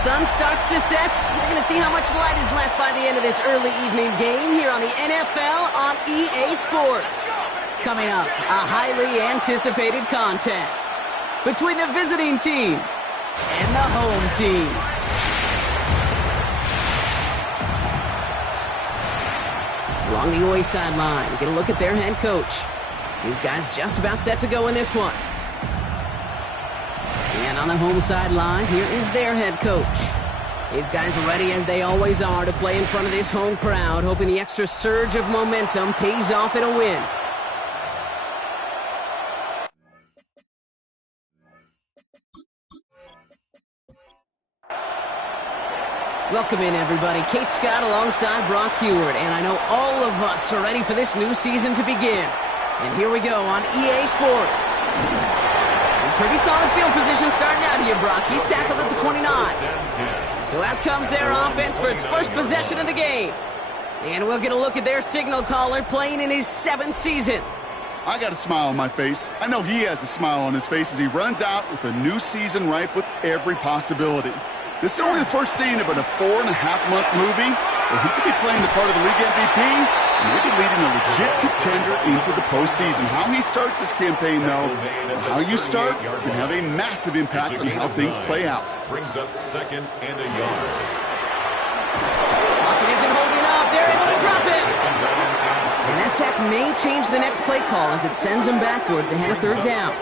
Sun starts to set. We're going to see how much light is left by the end of this early evening game here on the NFL on EA Sports. Coming up, a highly anticipated contest between the visiting team and the home team. Along the away sideline, get a look at their head coach. These guys just about set to go in this one. And on the home sideline, here is their head coach. These guys are ready as they always are to play in front of this home crowd, hoping the extra surge of momentum pays off in a win. Welcome in, everybody. Kate Scott alongside Brock Heward, and I know all of us are ready for this new season to begin. And here we go on EA Sports. Pretty solid field position starting out here, Brock. He's tackled at the 29. So out comes their offense for its first possession of the game. And we'll get a look at their signal caller playing in his 7th season. I got a smile on my face. I know he has a smile on his face as he runs out with a new season ripe with every possibility. This is only the first scene of a 4.5-month movie where he could be playing the part of the league MVP and maybe leading a legit contender into the postseason. How he starts this campaign, though, and how you start can have a massive impact on how things play out. Brings up 2nd and a yard. Pocket isn't holding up. They're able to drop it. And that sack may change the next play call as it sends them backwards ahead of 3rd down.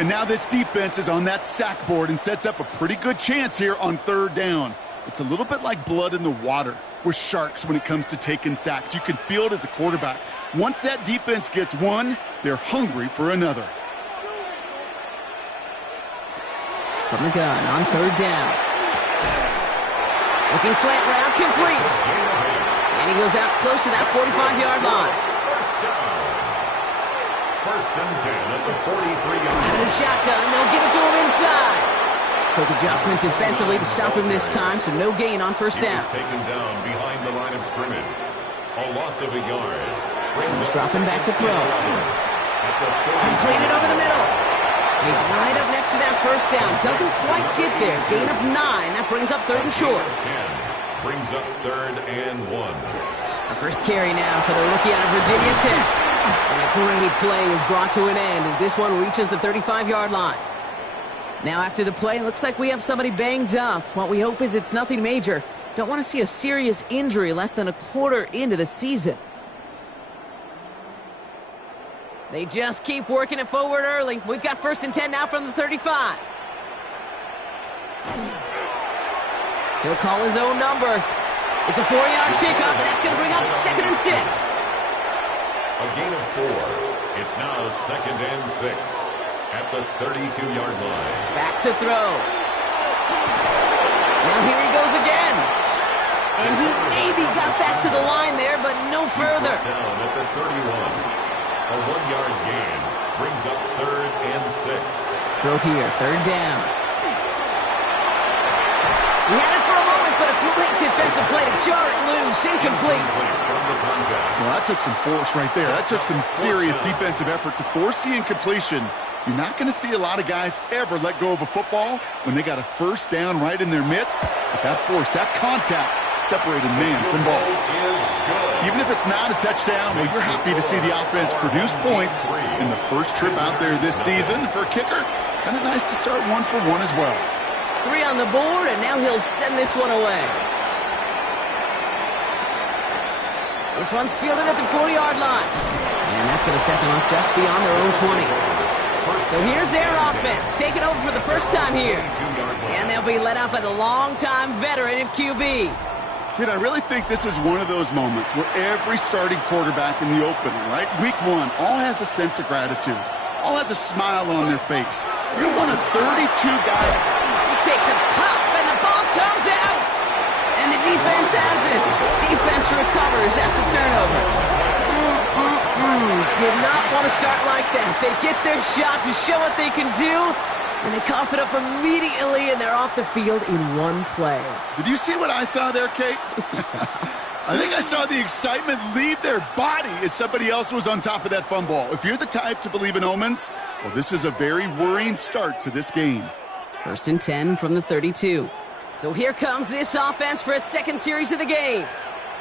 And now this defense is on that sack board and sets up a pretty good chance here on 3rd down. It's a little bit like blood in the water with sharks when it comes to taking sacks. You can feel it as a quarterback. Once that defense gets one, they're hungry for another. From the gun on 3rd down. Looking slant route, complete. And he goes out close to that 45-yard line. First and 10 at the 43-yard line. Out of the shotgun, they'll give it to him inside. Quick adjustment defensively to stop him this time, so no gain on 1st down. He's taken down behind the line of scrimmage. A loss of a yard. He's dropping back to throw. Completed over the middle. He's right up next to that 1st down. Doesn't quite get there. Gain of 9. That brings up 3rd and short. 10 brings up 3rd and 1. The first carry now for the rookie out of Virginia Tech. And a great play is brought to an end as this one reaches the 35-yard line. Now after the play, it looks like we have somebody banged up. What we hope is it's nothing major. Don't want to see a serious injury less than a quarter into the season. They just keep working it forward early. We've got 1st and 10 now from the 35. He'll call his own number. It's a 4-yard pickup, and that's going to bring up 2nd and 6. A gain of 4. It's now 2nd and 6 at the 32-yard line. Back to throw. Now here he goes again. And he maybe got back to the line there, but no further. Down at the 31. A 1-yard gain brings up 3rd and 6. Throw here, 3rd down. He had it for a moment, but a great defensive play to jar it loose. Incomplete. Well, that took some force right there. That took some serious defensive effort to force the incompletion. You're not going to see a lot of guys ever let go of a football when they got a 1st down right in their midst. But that force, that contact, separated man from ball. Even if it's not a touchdown, well, you're happy to see the offense produce points in the first trip out there this season. For a kicker, kind of nice to start 1 for 1 as well. 3 on the board, and now he'll send this one away. This one's fielded at the 40-yard line. And that's going to set them up just beyond their own 20. So here's their offense, taking over for the first time here. And they'll be led out by the longtime veteran at QB. Kid, I really think this is one of those moments where every starting quarterback in the opener, right? Week 1, all has a sense of gratitude. All has a smile on their face. You're one of 32 guys. He takes a pop, and the ball comes out. And the defense has it. Defense recovers. That's a turnover. Did not want to start like that. They get their shot to show what they can do, and they cough it up immediately, and they're off the field in one play. Did you see what I saw there, Kate? I think I saw the excitement leave their body as somebody else was on top of that fumble. If you're the type to believe in omens, well, this is a very worrying start to this game. 1st and 10 from the 32. So here comes this offense for its second series of the game.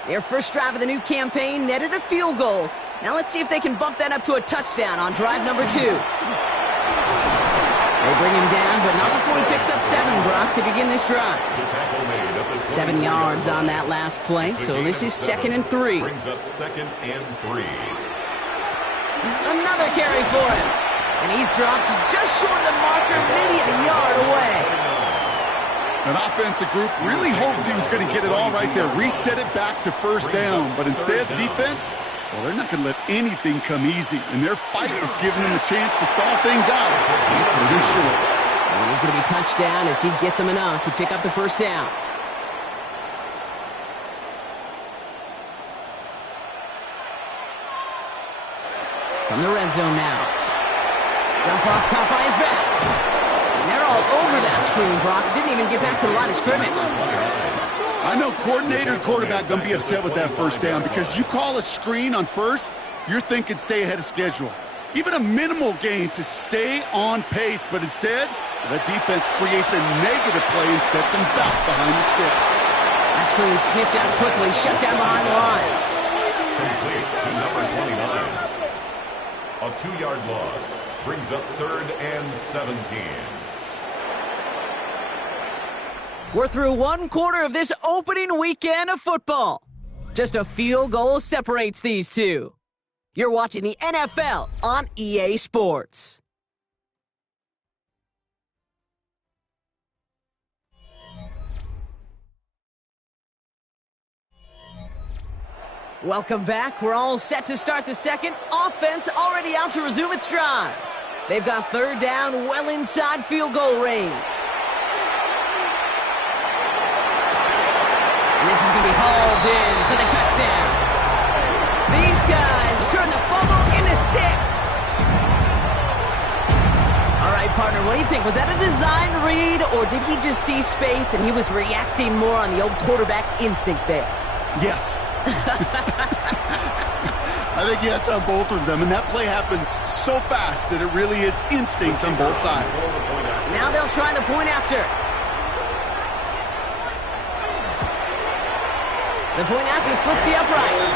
Their first drive of the new campaign netted a field goal. Now let's see if they can bump that up to a touchdown on drive number 2. They bring him down, but not before he picks up 7, Brock, to begin this drive. 7 yards on that last play, so this is 2nd and 3. Brings up 2nd and 3. Another carry for him. And he's dropped just short of the marker, maybe a yard away. An offensive group really hoped he was going to get it all right there, reset it back to first down. But instead, defense, well, they're not going to let anything come easy. And their fight is giving them a chance to stall things out. They're short. And he's going to be touchdown as he gets them enough to pick up the first down. From the red zone now. Jump off, caught by his back. And they're all over that screen, Brock. Didn't even get back to the line of scrimmage. I know coordinator and quarterback going to be upset with that first down because you call a screen on first, you're thinking stay ahead of schedule. Even a minimal gain to stay on pace, but instead, the defense creates a negative play and sets them back behind the sticks. That screen sniffed out quickly, shut down behind the line. Complete to number 29. A 2-yard loss brings up 3rd and 17. We're through one quarter of this opening weekend of football. Just a field goal separates these two. You're watching the NFL on EA Sports. Welcome back. We're all set to start the second. Offense already out to resume its drive. They've got 3rd down well inside field goal range. And this is going to be hauled in for the touchdown. These guys turn the fumble into 6. All right, partner, what do you think? Was that a design read, or did he just see space and he was reacting more on the old quarterback instinct there? Yes. I think yes on both of them, and that play happens so fast that it really is instincts on both sides. Now they'll try the point after. The point after splits the uprights.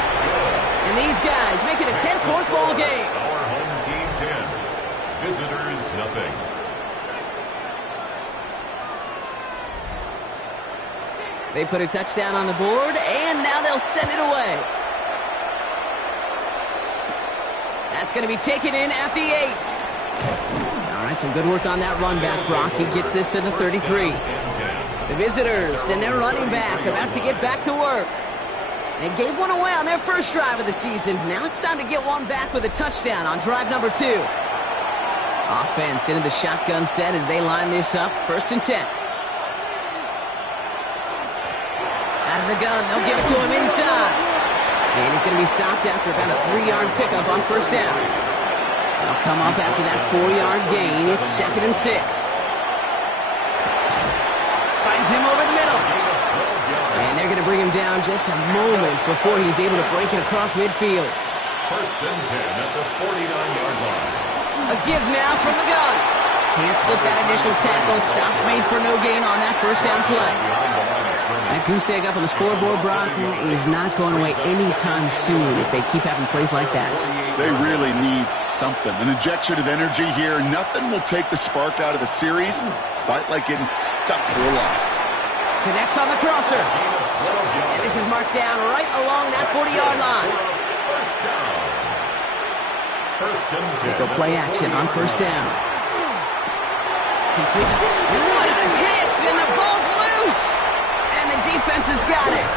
And these guys make it a 10-point ball game. Our home team 10. Visitors nothing. They put a touchdown on the board, and now they'll send it away. That's going to be taken in at the 8. All right, some good work on that run back, Brock. He gets this to the 33. The visitors and their running back about to get back to work. They gave one away on their first drive of the season. Now it's time to get one back with a touchdown on drive number 2. Offense into the shotgun set as they line this up. 1st and 10. Out of the gun, they'll give it to him inside. And he's going to be stopped after about a 3-yard pickup on 1st down. They'll come off after that 4-yard gain. It's 2nd and 6. Finds him over the middle. And they're going to bring him down just a moment before he's able to break it across midfield. 1st and 10 at the 49-yard line. A give now from the gun. Can't slip that initial tackle. Stops made for no gain on that 1st down play. That goose egg up on the scoreboard, Brock, is not going away anytime soon if they keep having plays like that. They really need something. An injection of energy here. Nothing will take the spark out of the series quite like getting stuck for a loss. Connects on the crosser. And this is marked down right along that 40-yard line. They go play action on 1st down. Complete. What a hit! And the ball's loose! And the defense has got it.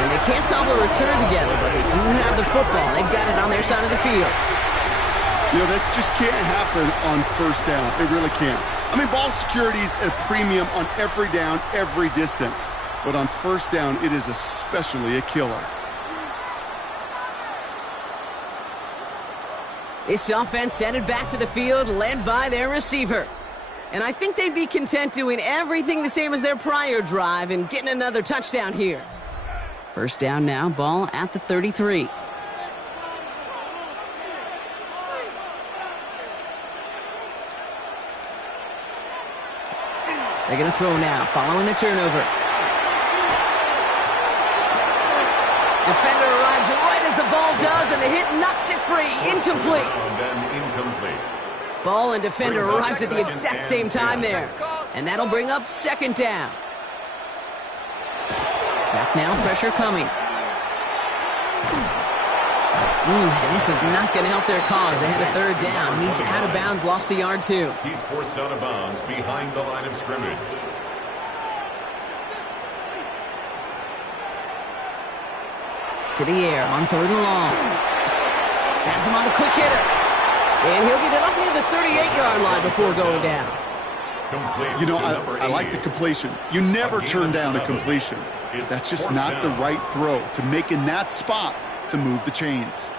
And they can't cobble a return together, but they do have the football. They've got it on their side of the field. You know, this just can't happen on 1st down. It really can't. I mean, ball security is at a premium on every down, every distance. But on 1st down, it is especially a killer. This offense headed back to the field, led by their receiver. And I think they'd be content doing everything the same as their prior drive and getting another touchdown here. 1st down now, ball at the 33. They're going to throw now, following the turnover. Defender arrives right as the ball does, and the hit knocks it free. Incomplete. And then incomplete. Ball and defender arrives at the exact same time there. And that'll bring up second down. Back now, pressure coming. And this is not going to help their cause. They had a third down. He's out of bounds, lost a yard too. He's forced out of bounds behind the line of scrimmage. To the air on third and long. Has him on the quick hitter. And he'll get it up near the 38-yard line before going down. Complete. You know, I like the completion. You never turn down a completion. That's just not the right throw to make in that spot to move the chains.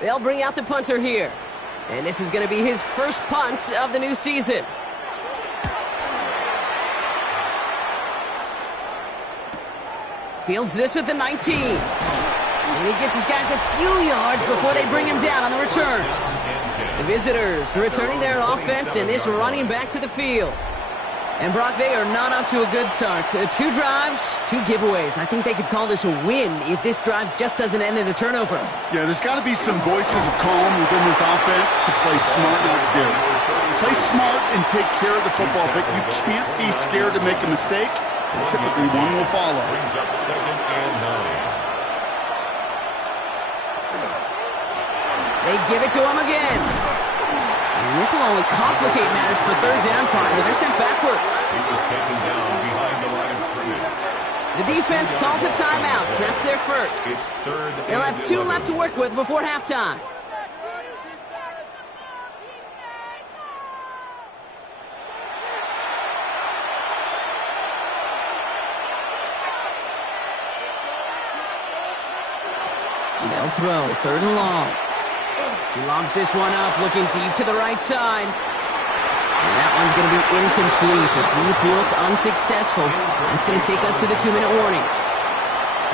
They'll bring out the punter here. And this is going to be his first punt of the new season. Fields this at the 19. And he gets his guys a few yards before they bring him down on the return. The visitors returning their offense and this running back to the field. And Brock, they are not up to a good start. 2 drives, 2 giveaways. I think they could call this a win if this drive just doesn't end in a turnover. Yeah, there's got to be some voices of calm within this offense to play smart, not scared. Play smart and take care of the football, but you can't be scared to make a mistake. And typically, one will follow. Brings up second and 9. They give it to him again. And this will only complicate matters for third down, partner. They're sent backwards. He was taken down behind the line of scrimmage. The defense calls a timeout, so that's their first. It's third and They'll have 2 11. left to work with before halftime. They'll throw, third and long. He lobs this one up, looking deep to the right side. And that one's going to be incomplete. A deep look, unsuccessful. That's going to take us to the 2-minute warning.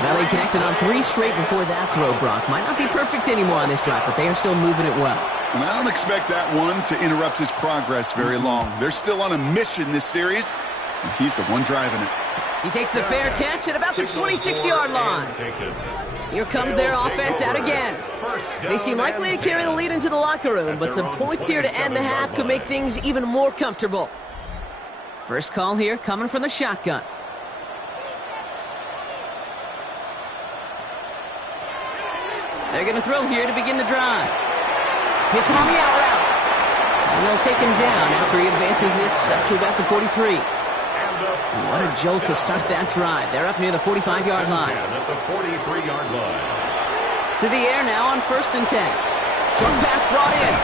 Well, they connected on 3 straight before that throw, Brock. Might not be perfect anymore on this drive, but they are still moving it well. And I don't expect that one to interrupt his progress very long. They're still on a mission this series, and he's the one driving it. He takes the fair catch at about the 26-yard line. Here comes their offense out again. They seem likely to carry the lead into the locker room, but some points here to end the half could make things even more comfortable. First call here coming from the shotgun. They're going to throw here to begin the drive. Hits him on the out route. And they'll take him down after he advances this up to about the 43. And what a jolt to start that drive. They're up near the 45-yard line. At the 43-yard line. To the air now on 1st and 10. Short pass brought in.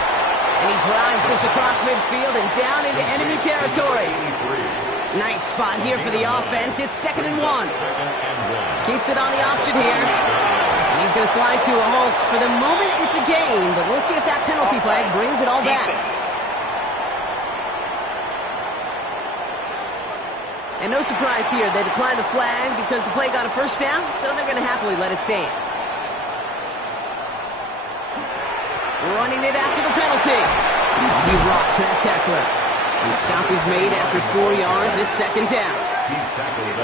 And he drives this across midfield and down into enemy territory. Nice spot here for the offense. It's 2nd and 1. Keeps it on the option here. And he's going to slide to a halt. For the moment, it's a gain, but we'll see if that penalty flag brings it all back. And no surprise here, they decline the flag because the play got a first down, so they're going to happily let it stand. Running it after the penalty. He rocks that tackler. And the stop is made after 4 yards. It's 2nd down.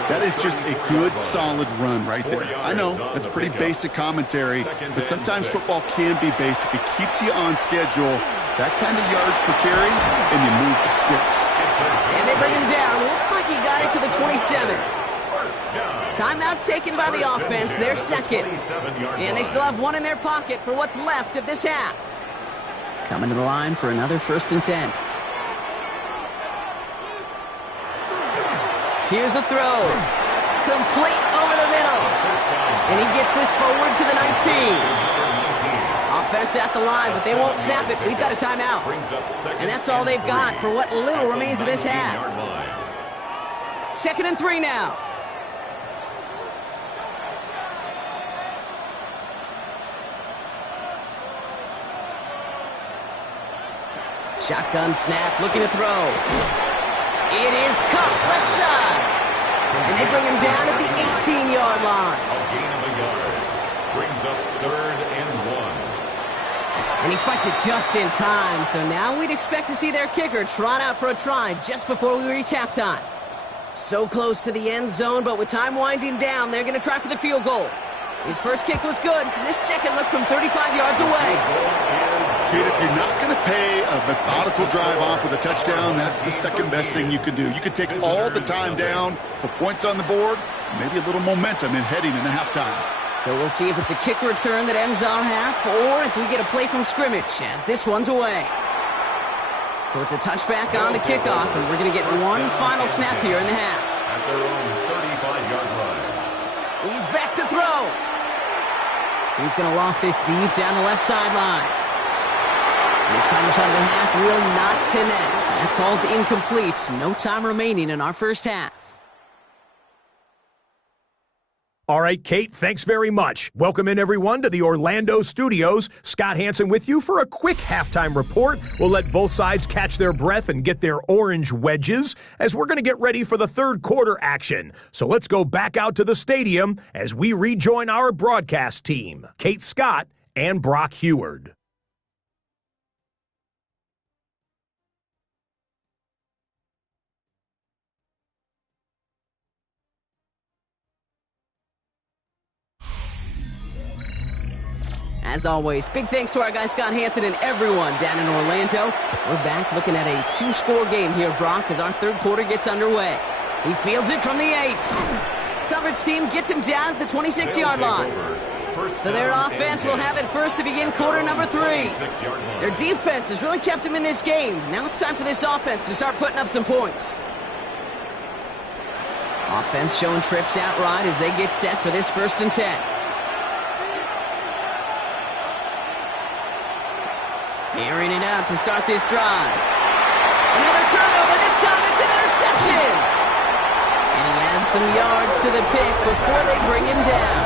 That is just a good, solid run right there. I know, that's pretty basic commentary, but sometimes football can be basic. It keeps you on schedule. That kind of yards per carry, and you move the sticks. And they bring him down. Looks like he got it to the 27. Timeout taken by the offense. They're second. And they still have one in their pocket for what's left of this half. Coming to the line for another 1st and 10. Here's a throw. Complete over the middle. And he gets this forward to the 19. Offense at the line, but they won't snap it. We've got a timeout. And that's all they've got for what little remains of this half. 2nd and 3 now. Shotgun snap, looking to throw. It is caught left side. And they bring him down at the 18-yard line. A gain of a yard. Brings up 3rd and 1. And he spiked it just in time, so now we'd expect to see their kicker trot out for a try just before we reach halftime. So close to the end zone, but with time winding down, they're going to try for the field goal. His first kick was good, and his second looked from 35 yards away. Kid, if you're not going to pay a methodical drive off with a touchdown, that's the second best thing you can do. You can take all the time down, put points on the board, maybe a little momentum in heading into halftime. So we'll see if it's a kick return that ends our half, or if we get a play from scrimmage, as this one's away. So it's a touchback on the kickoff, and we're going to get one final snap here in the half. At their own 35-yard line. He's back to throw. He's going to loft this deep down the left sideline. This final shot of the half will not connect. That falls incomplete. No time remaining in our first half. All right, Kate, thanks very much. Welcome in, everyone, to the Orlando studios. Scott Hansen with you for a quick halftime report. We'll let both sides catch their breath and get their orange wedges as we're going to get ready for the third quarter action. So let's go back out to the stadium as we rejoin our broadcast team, Kate Scott and Brock Heward. As always, big thanks to our guy Scott Hansen and everyone down in Orlando. We're back looking at a two-score game here, Brock, as our third quarter gets underway. He fields it from the 8. Coverage team gets him down at the 26-yard line. So their offense will have it first to begin quarter number 3. Their defense has really kept him in this game. Now it's time for this offense to start putting up some points. Offense showing trips outright as they get set for this 1st and 10. Airing it out to start this drive. Another turnover. This time it's an interception. And he adds some yards to the pick before they bring him down.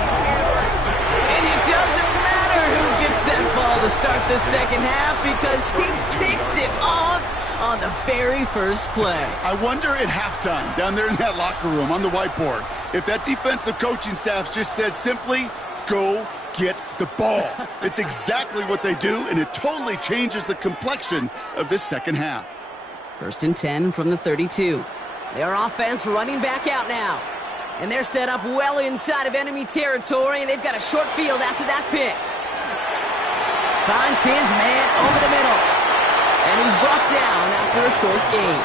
And it doesn't matter who gets that ball to start the second half because he picks it off on the very first play. I wonder at halftime, down there in that locker room on the whiteboard, if that defensive coaching staff just said simply, go get the ball. It's exactly what they do, and it totally changes the complexion of this second half. 1st and 10 from the 32. Their offense running back out now. And they're set up well inside of enemy territory, and they've got a short field after that pick. Finds his man over the middle. And he's brought down after a short gain.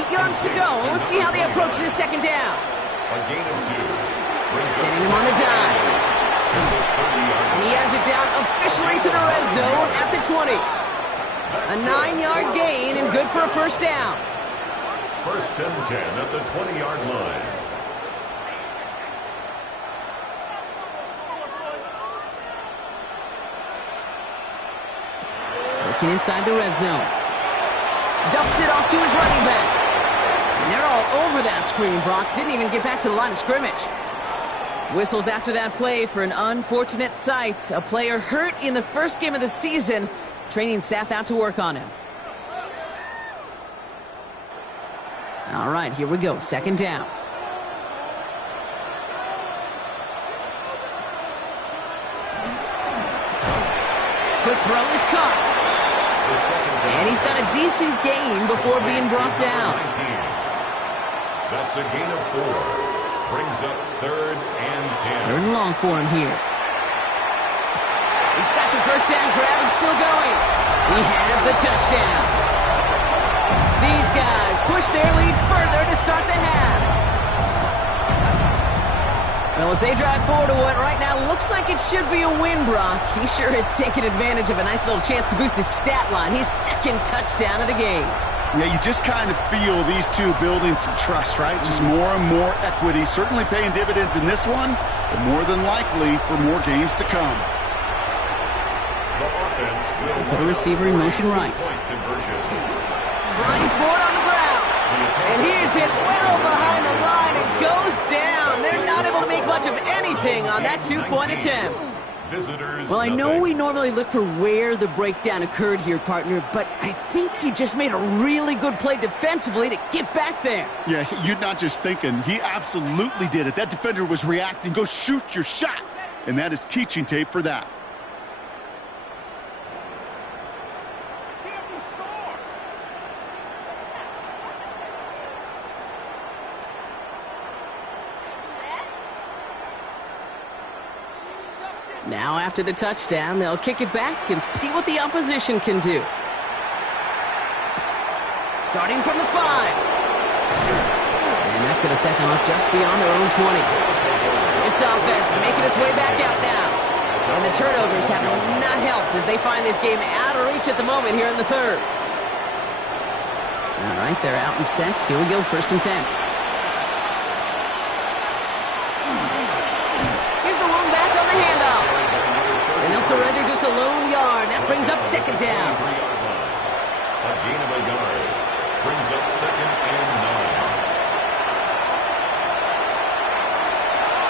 8 yards to go. Let's see how they approach this second down. A gain of 2. Sending him on the dive. And he has it down officially to the red zone at the 20. A 9-yard gain and good for a first down. 1st and 10 at the 20-yard line. Working inside the red zone. Dumps it off to his running back. And they're all over that screen, Brock. Didn't even get back to the line of scrimmage. Whistles after that play for an unfortunate sight. A player hurt in the first game of the season. Training staff out to work on him. All right, here we go. Second down. Quick throw is caught. And he's got a decent gain before being brought down. That's a gain of 4. Brings up 3rd and 10. 3rd and long for him here. He's got the first down grab and still going. He has the touchdown. These guys push their lead further to start the half. Well, as they drive forward to what right now looks like it should be a win, Brock, he sure has taken advantage of a nice little chance to boost his stat line. His 2nd touchdown of the game. Yeah, you just kind of feel these two building some trust, right? Just more and more equity. Certainly paying dividends in this one, but more than likely for more games to come. The offense will put a receiver in motion right. Flying forward on the ground. And he is hit well behind the line and goes down. They're not able to make much of anything on that 2-point attempt. Well, I know we normally look for where the breakdown occurred here, partner, but I think he just made a really good play defensively to get back there. Yeah, you're not just thinking. He absolutely did it. That defender was reacting. Go shoot your shot. And that is teaching tape for that. Now after the touchdown, they'll kick it back and see what the opposition can do. Starting from the 5. And that's going to set them up just beyond their own 20. This offense making its way back out now. And the turnovers have not helped as they find this game out of reach at the moment here in the 3rd. All right, they're out in sets. Here we go, 1st and 10. Here's the lone back on the handoff. And they'll surrender just a lone yard. That brings up 2nd down. A gain of a yard brings up 2nd and 9.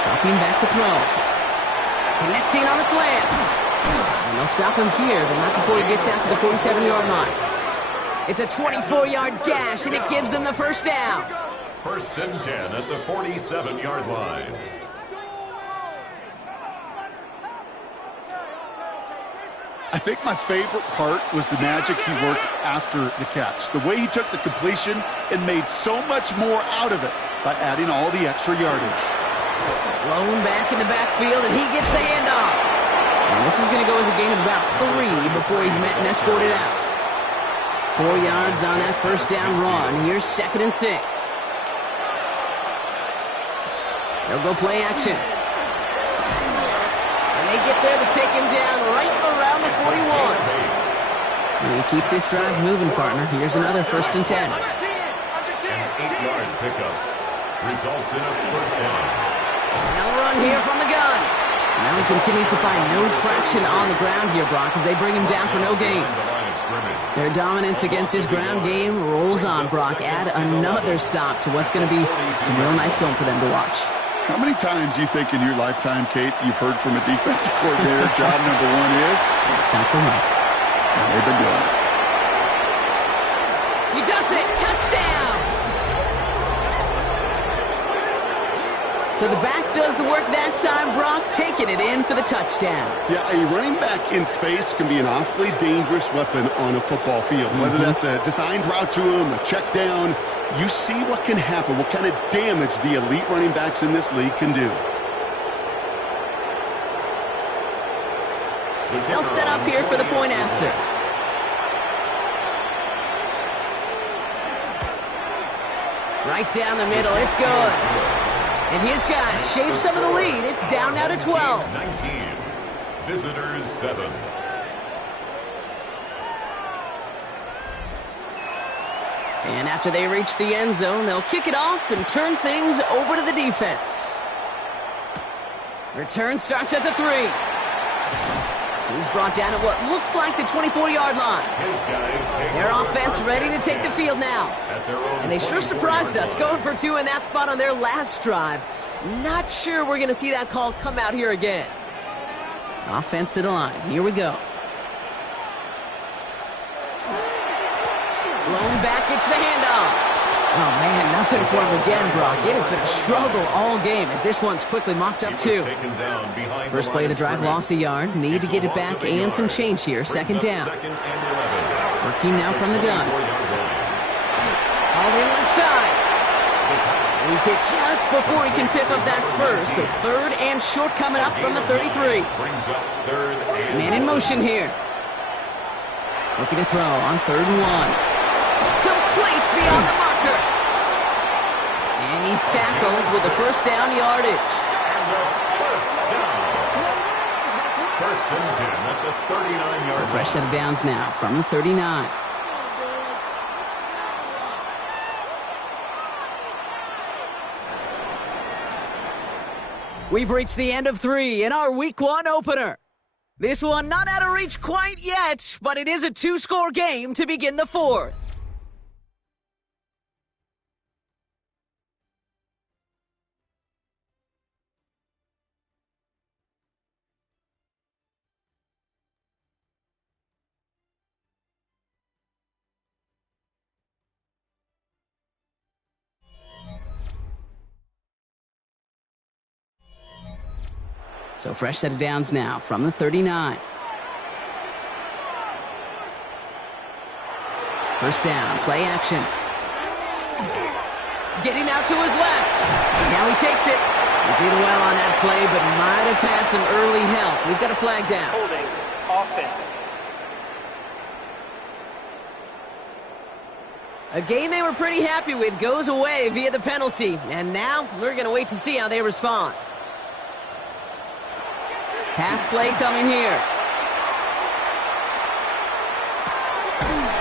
Dropping back to throw. Connecting on the slant. And they'll stop him here, but not before he gets out to the 47-yard line. It's a 24-yard gash, and it gives them the 1st down. 1st and 10 at the 47-yard line. I think my favorite part was the magic he worked after the catch. The way he took the completion and made so much more out of it by adding all the extra yardage. Blown back in the backfield, and he gets the handoff. And this is going to go as a gain of about 3 before he's met and escorted out. 4 yards on that 1st down run. Here's 2nd and 6. They'll go play action. And they get there to take him down right around the 41. And keep this drive moving, partner. Here's another 1st and 10. An 8-yard pickup results in a 1st down. Another run here from the gun. Now he continues to find no traction on the ground here, Brock, as they bring him down for no gain. Their dominance against his ground game rolls on, Brock. Add another stop to what's going to be some real nice film for them to watch. How many times do you think in your lifetime, Kate, you've heard from a defensive coordinator, job number 1 is? Stop the run. And they've been doing it. He does it! Touchdown! So the back does the work that time, Brock, taking it in for the touchdown. Yeah, a running back in space can be an awfully dangerous weapon on a football field. Whether that's a designed route to him, a check down, you see what can happen, what kind of damage the elite running backs in this league can do. They'll set up here for the point after. Right down the middle, it's good. And his guys shave some of the lead. It's down now to 12. 19. Visitors 7. And after they reach the end zone, they'll kick it off and turn things over to the defense. Return starts at the 3. He's brought down at what looks like the 24-yard line. Their offense ready to take the field now. And they sure surprised us, going for 2 in that spot on their last drive. Not sure we're going to see that call come out here again. Offense to the line. Here we go. Blown back, it's the handoff. Oh, man, nothing for him again, Brock. It has been a struggle all game as this one's quickly mocked up, too. First play of the drive, lost a yard. Need to get it back and some change here. 2nd down. Working now from the gun. All in left side. He's hit just before he can pick up that first. So 3rd and short coming up from the 33. Man in motion here. Looking to throw on 3rd and 1. Complete beyond the marker. And he's tackled with a 1st down yardage. First and 10 at the 39-yard line. So fresh set of downs now from the 39. We've reached the end of 3 in our Week 1 opener. This one not out of reach quite yet, but it is a 2-score game to begin the 4th. So fresh set of downs now from the 39. 1st down, play action. Getting out to his left. Now he takes it. He did well on that play, but might have had some early help. We've got a flag down. Holding offense. A game they were pretty happy with goes away via the penalty. And now we're going to wait to see how they respond. Pass play coming here.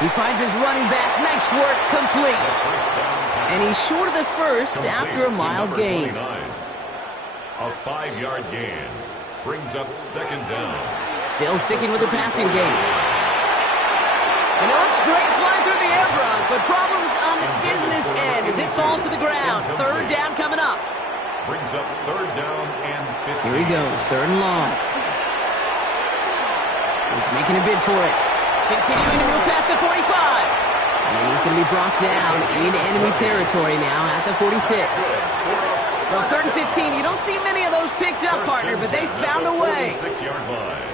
He finds his running back. Nice work, complete. And he's short of the first after a mild gain. A 5-yard gain brings up second down. Still sticking with the passing game. And it looks great flying through the air, Brock, but problems on the business end as it falls to the ground. Third down coming up. Brings up third down and 15. Here he goes, third and long. He's making a bid for it. Continuing to move past the 45. And he's going to be brought down into enemy territory now at the 46. Well, third and 15, you don't see many of those picked up, partner, but they found a way. 46-yard line.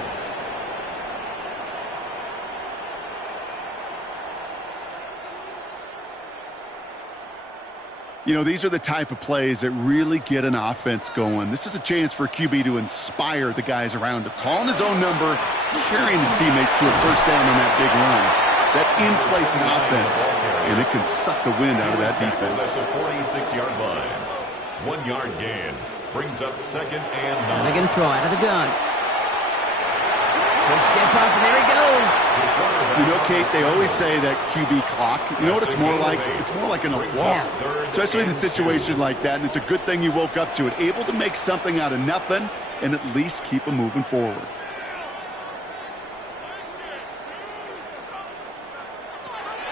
You know, these are the type of plays that really get an offense going. This is a chance for a QB to inspire the guys around him. Calling his own number, carrying his teammates to a first down on that big run. That inflates an offense, and it can suck the wind out of that defense. At the 46-yard line. 1-yard gain brings up second and 9. Now they're going to throw out of the gun. Good step up, and there he goes. You know, Kate, they always say that QB clock. You know what it's more like? It's more like an alarm, especially in a situation like that, and it's a good thing you woke up to it. Able to make something out of nothing and at least keep them moving forward.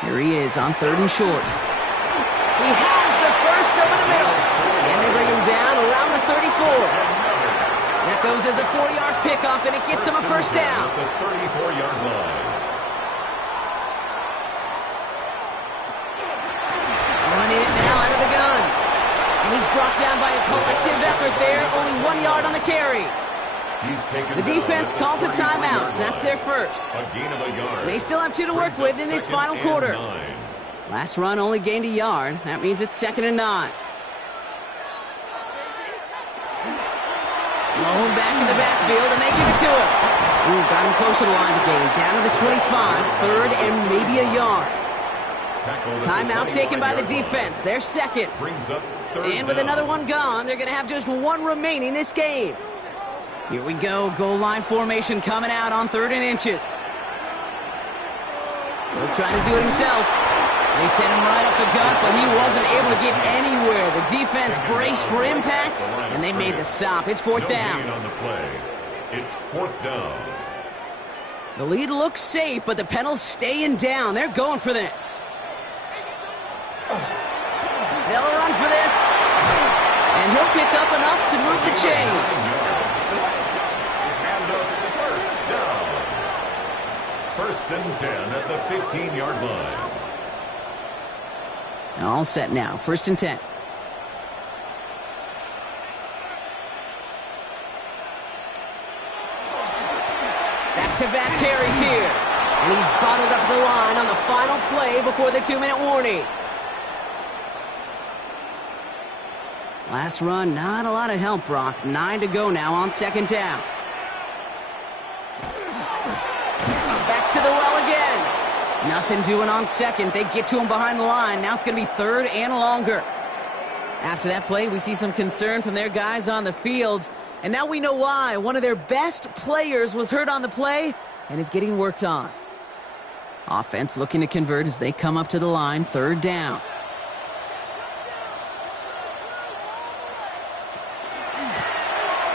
Here he is on third and short. He has the first over the middle. And they bring him down around the 34. That goes as a 4-yard pickup, and it gets him a first down. The 34-yard line. Running it now out of the gun. And he's brought down by a collective effort there. Only 1 yard on the carry. He's taken The defense calls a timeout, so that's their first. A gain of a yard. They still have 2 to work with in this final quarter. Last run only gained a yard. That means it's 2nd and 9. Blown back in the backfield, and they give it to him. Ooh, got him close to the line of the game. Down to the 25, third and maybe a yard. Timeout taken by the defense. They're second. And with another one gone, they're going to have just 1 remaining this game. Here we go. Goal line formation coming out on 3rd and inches. He'll try to do it himself. They sent him right up the gut, but he wasn't able to get anywhere. The defense braced for impact, and they made the stop. It's 4th down. On the play. It's 4th down. The lead looks safe, but the Penals staying down. They're going for this. They'll run for this, and he'll pick up enough to move the chains. And a first down. 1st and 10 at the 15-yard line. All set now. 1st and 10. Back-to-back carries here. And he's bottled up the line on the final play before the 2-minute warning. Last run, not a lot of help, Brock. 9 to go now on 2nd down. Back to the well again. Nothing doing on 2nd. They get to him behind the line. Now it's going to be 3rd and longer. After that play, we see some concern from their guys on the field. And now we know why. One of their best players was hurt on the play and is getting worked on. Offense looking to convert as they come up to the line. 3rd down.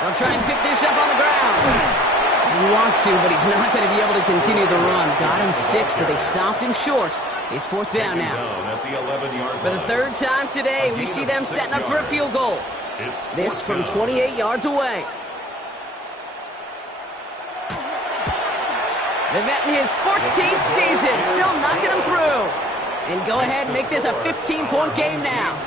They'll try and pick this up on the ground. He wants to, but he's not going to be able to continue the run. Got him 6, but they stopped him short. It's 4th down now. At the 11-yard For the 3rd time today, we see them setting up for a field goal. This from 28 yards away. Vivette in his 14th season, still knocking him through. And go ahead and make this a 15-point game now.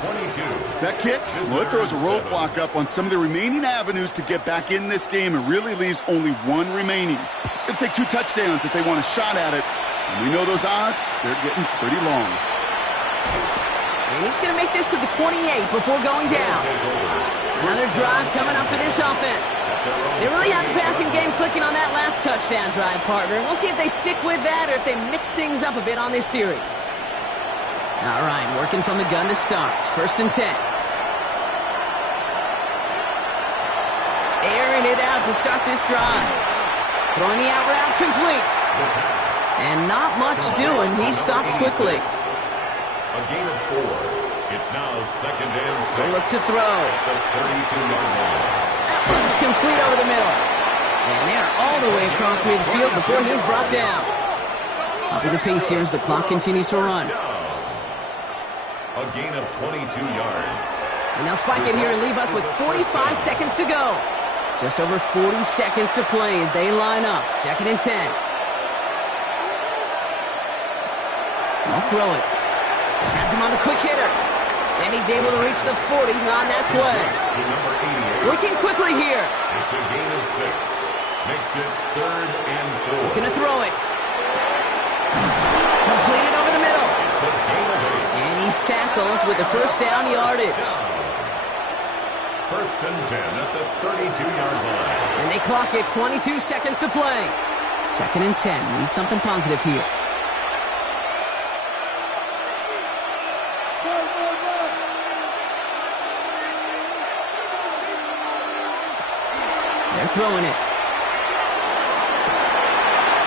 That kick, well, it throws a roadblock up on some of the remaining avenues to get back in this game and really leaves only 1 remaining. It's going to take 2 touchdowns if they want a shot at it. And we know those odds, they're getting pretty long. And he's going to make this to the 28 before going down. Another drive coming up for this offense. They really have the passing game clicking on that last touchdown drive, partner. We'll see if they stick with that or if they mix things up a bit on this series. All right, working from the gun to start. 1st and 10. Airing it out to start this drive. Throwing the out route complete. And not much doing. He stopped quickly. A gain of 4. It's now 2nd and 6. They look to throw. At the 32-yard line. That one's complete over the middle. And they're all the way across midfield before he's brought down. Upping the pace here as the clock continues to run. A gain of 22 yards. And they'll spike it here and leave us with 45 seconds to go. Just over 40 seconds to play as they line up. 2nd and 10. I'll throw it. Has him on the quick hitter. And he's able to reach the 40 on that play. To number 88. Working quickly here. It's a gain of 6. Makes it 3rd and 4. Gonna throw it. Completed over the middle. It's a gain of 8. And he's tackled with the 1st down yardage. 1st and 10 at the 32-yard line. And they clock it 22 seconds to play. 2nd and 10. Need something positive here. They're throwing it.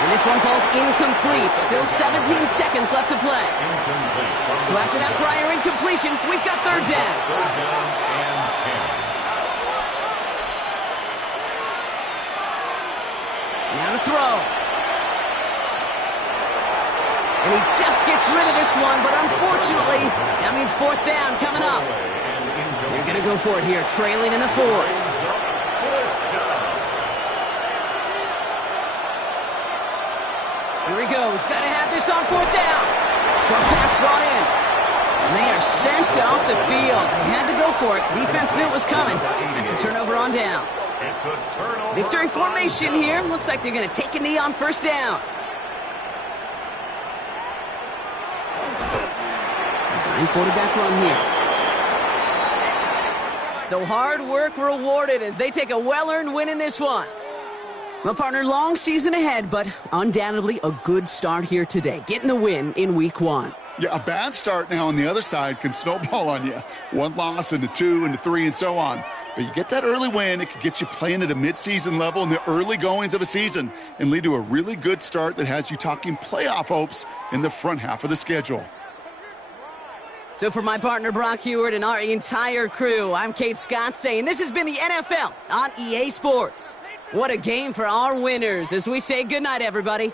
And this one falls incomplete. Still 17 seconds left to play. Incomplete. So after that prior incompletion, we've got 3rd down. 3rd down and 10. Now to throw. And he just gets rid of this one, but unfortunately, that means 4th down coming up. They're going to go for it here, trailing in the 4th. Here he goes. Got to have this on 4th down. Short pass brought in. And they are sent off the field. They had to go for it. Defense knew it was coming. It's a turnover on downs. It's a turnover. Victory formation here. Looks like they're going to take a knee on 1st down. Design quarterback run here. So hard work rewarded as they take a well-earned win in this one. Well, partner, long season ahead, but undoubtedly a good start here today. Getting the win in week 1. Yeah, a bad start now on the other side can snowball on you. 1 loss into 2 into 3 and so on. But you get that early win, it could get you playing at a midseason level in the early goings of a season and lead to a really good start that has you talking playoff hopes in the front half of the schedule. So for my partner Brock Hewitt and our entire crew, I'm Kate Scott saying this has been the NFL on EA Sports. What a game for our winners as we say goodnight, everybody.